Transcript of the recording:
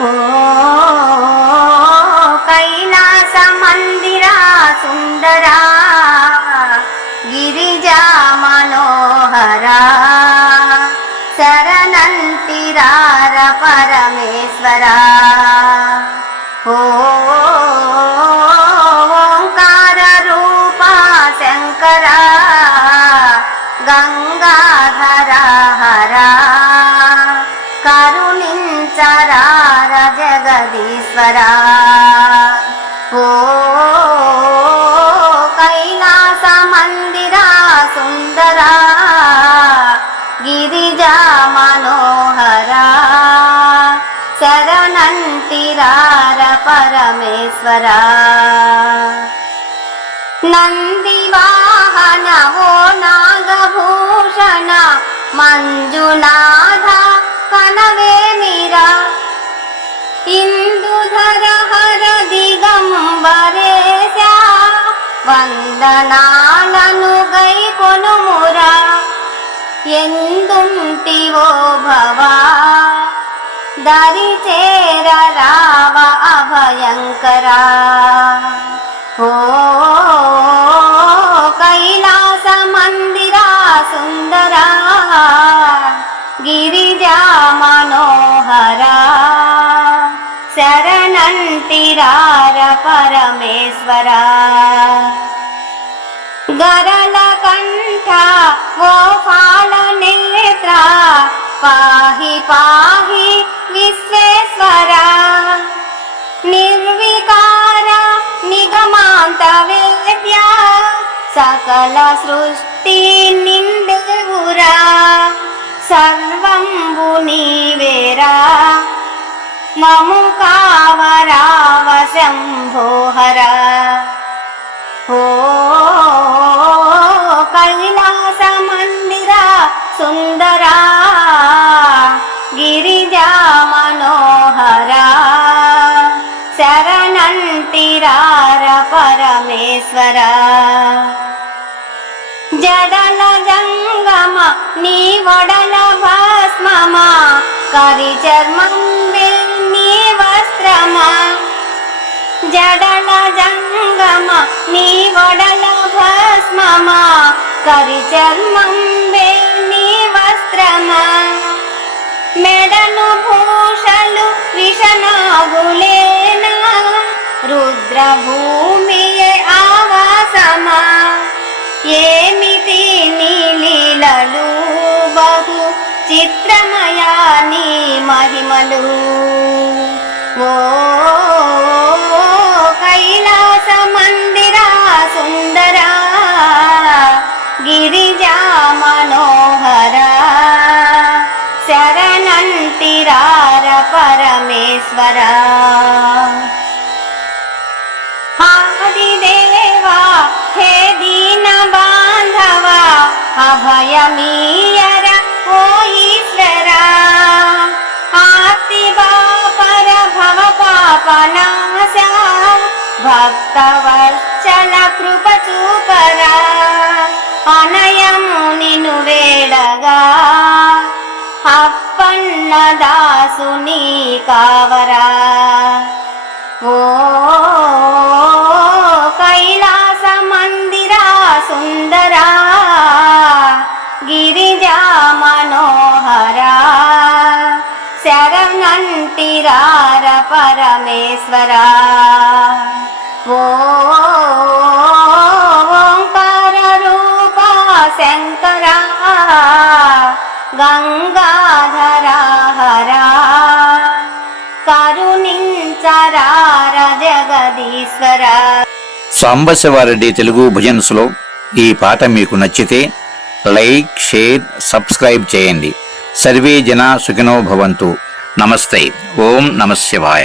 ఓ కైలాస మందిరా సుందరా గిరిజా మనోహరా శరణంతిరార పరమేశ్వరా ఓంకార రూప శంకరా గంగాధర హరా కరుణించరార జగదీశ్వరా ఓ కైలాస మందిరా సుందరా గిరిజా మనోహరా శరణంతిరార పరమేశ్వరా నంది వాహన ఓ నాగభూషణ మంజునాథ కనవేమిరా ఇందుధర హర దిగంబరేశ వందనాలను గైకొనుమురా ఎందుంటివో భవా దరి చేర రావ అభయంకరా ఓ కైలాస మందిరా సుందరా గిరిజా మనోహరా శరణంతిరార పరమేశ్వరా గరళ కంఠ ఓ ఫాల నేత్ర పాహి పాహి విశ్వేశ్వరా నిర్వికార నిగమాంత వేద్య సకల సృష్టి నిండువురా సర్వంబు నీవేరా మము కావరావ శంభోహరా ఓ కైలాస మందిరా సుందరా గిరిజా మనోహరా శరణంతిరార పరమేశ్వరా జడల జంగమ నీ వడల భస్మమా కరి చర్మం నీ వస్త్రమా జడల జంగమ నీ వడల భస్మమా కరి చర్మం నీ వస్త్రమా మెడను భూషలు విషనాగులేనా రుద్రభూమియే ఆవాసమా ఏమిటి నీ లీలలు బహు చిత్రమయా నీ మహిమలు ఓ కైలాస మందిరా సుందరా గిరిజా మనోహరా శరణంతిరార పరమేశ్వరా ఆదిదేవా హే దీన బాంధవ అభయమీయర ఓ ఈశ్వరా ఆర్తి బాపర భవ పాపనాశ భక్తవత్సల కృప చూపరా అనయము నిను వేడగా అప్పన్న దాసుని కావరా ఓ కైలాస మందిరా సుందరా గిరిజా మనోహరా శరణంతిరార పరమేశ్వరా ఓ ఓంకార రూప శంకరా గంగాధర హరా కరుణించరార జగదీశ్వరా. సాంబశివారెడ్డి తెలుగు భజన్స్లో ఈ పాట మీకు నచ్చితే లైక్, షేర్, సబ్స్క్రైబ్ చేయండి. సర్వే జనా సుఖినో భవంతు. నమస్తే. ఓం నమః శివాయ.